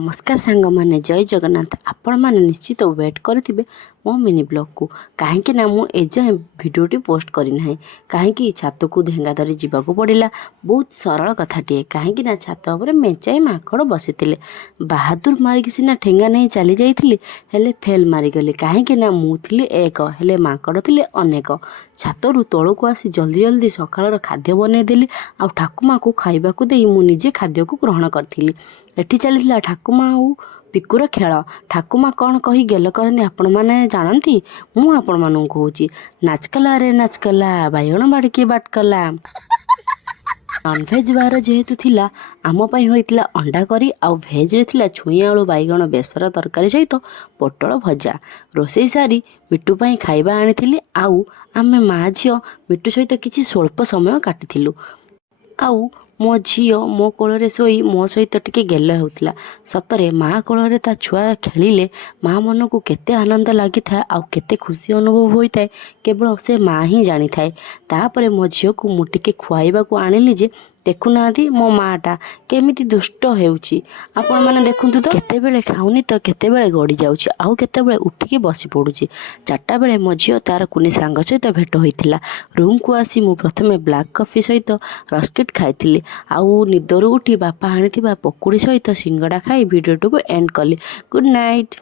नमस्कार सांग माने जय जगन्नाथ आपण मैंने निश्चित वेट करेंगे मो मिनी ब्लॉग को कहीं ना मुझे भिडटी पोस्ट करना कहीं छात को धेंगा धरी जावाक पड़ा बहुत सरल कथाटे कहीं छात पर मेचाई माकड़ बसी बहादुर मारिक सीना ठेंगा नहीं चली जाइली हेले फेल मारिगली कहीं मुझे एक हेले माकड़ थे अनेक छातरू तौक को आसी जल्दी जल्दी सकाल खाद्य बनईदेली आ ठाकुमा को खाइबा दे मुझे खाद्य को ग्रहण करी एठी चली ठाकुमा आउ पिकुर खेल ठाकुमा कौन कही गेल करनी आपण मैंने जानती मु आपण मानू कहूँ नाचकला रे नाचकला बैगण बाड़की बाटकला नॉनभेज बार जेहेतु थिला आम पाई होइतिला अंडा करी आउ भेज रे थिला छुई आलू बैगण बेसर तरकारी सहित पोटल भजा रोसई सारी मिट्टू पाई खाइबा आनी आउ आमे माँ झील मिट्टू सहित किछि स्वल्प समय काटिथिलु आउ मो झील मो कोल शोई मो सहित टिके गेल होउतिला सतरे माँ कोल ता छुआ खेलिले माँ मन को केते आनंद लगी था आउ केते खुशी अनुभव होता है केवल से माँ ही जानी थाए तापरे मो झील को मु टिके खुआइबा को आनिली जे देखुना मो माटा केमिति दुष्ट हेउची आपण माने देखुंतु तो केतेबेले खाउनी तो केतेबेले गड़ी जाउची आउ केतेबेले उठिके बसी पड़ुची चारटा बेले मो झील तार कुनी सांग सहित भेट होइतिला रूम को आसी मु प्रथमे ब्लैक कॉफी सहित रस्किट खाइतिली आउ निदरू उठी बापा आनिथिबा पकुड़ी सहित सिंगड़ा खाई भिडियो को एंड कली गुड नाइट।